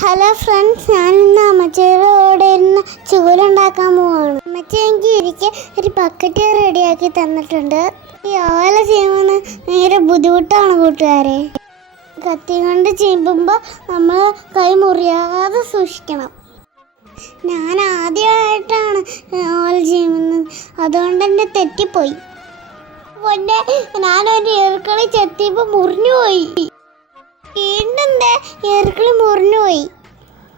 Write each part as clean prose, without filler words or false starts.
Hello friends, ഞാൻ ഇന്ന് അമ്മച്ചിയുടെ കൂടെ ഇരുന്ന് ചൂലുണ്ടാക്കാൻ പോവാണ്. അമ്മച്ചി എനിക്ക് ഇരിക്കെ ഒരു ബക്കറ്റ് റെഡിയാക്കി തന്നിട്ടുണ്ട്. ഈ ഓല ചെയ്യുന്നത് ഭയങ്കര ബുദ്ധിമുട്ടാണ് കൂട്ടുകാരെ. കത്തി കൊണ്ട് ചെയ്യുമ്പോൾ നമ്മൾ കൈ മുറിയാതെ സൂക്ഷിക്കണം. ഞാൻ ആദ്യമായിട്ടാണ് ഓല ചെയ്യുന്നത്, അതുകൊണ്ട് തന്നെ തെറ്റിപ്പോയി. പൊന്നെ, ഞാനൊരു ഈർക്കളി ചെത്തിയപ്പോൾ മുറിഞ്ഞു പോയി. വീണ്ടും ഈർക്കളി മുറിഞ്ഞു പോയി.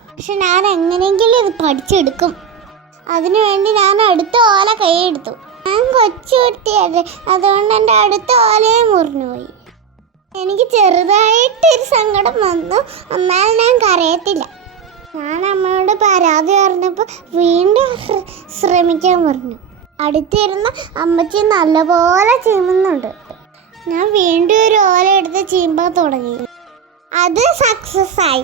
പക്ഷെ ഞാൻ എങ്ങനെയെങ്കിലും ഇത് പഠിച്ചെടുക്കും. അതിനു വേണ്ടി ഞാൻ അടുത്ത ഓല കൈയെടുത്തു. ഞാൻ കൊച്ചു കുട്ടിയത്, അതുകൊണ്ട് എൻ്റെ അടുത്ത ഓലയെ മുറിഞ്ഞുപോയി. എനിക്ക് ചെറുതായിട്ടൊരു സങ്കടം വന്നു, എന്നാൽ ഞാൻ കരയത്തില്ല. ഞാൻ അമ്മയോട് പരാതി പറഞ്ഞപ്പോൾ വീണ്ടും ശ്രമിക്കാൻ പറഞ്ഞു. അടുത്തിരുന്ന അമ്മച്ചി നല്ലപോലെ ചെയ്യുന്നുണ്ട്. ഞാൻ വീണ്ടും ഒരു ഓല എടുത്ത് ചെയ്യുമ്പോൾ തുടങ്ങി. അത് സക്സസ് ആയി.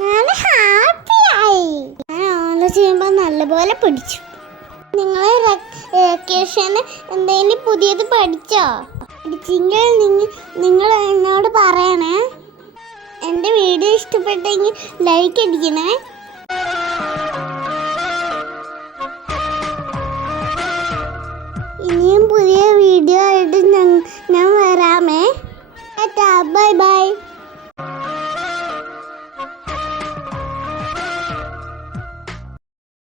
ഞാൻ ഹാപ്പി ആയി. ഞാൻ ഓല ചെയ്യുമ്പോൾ നല്ലപോലെ പിടിച്ചു. നിങ്ങൾ വെക്കേഷന് എന്തെങ്കിലും പുതിയത് പഠിച്ചോ? പഠിച്ചെങ്കിൽ നിങ്ങൾ എന്നോട് പറയണേ. എൻ്റെ വീഡിയോ ഇഷ്ടപ്പെട്ടെങ്കിൽ ലൈക്ക് അടിക്കണേ.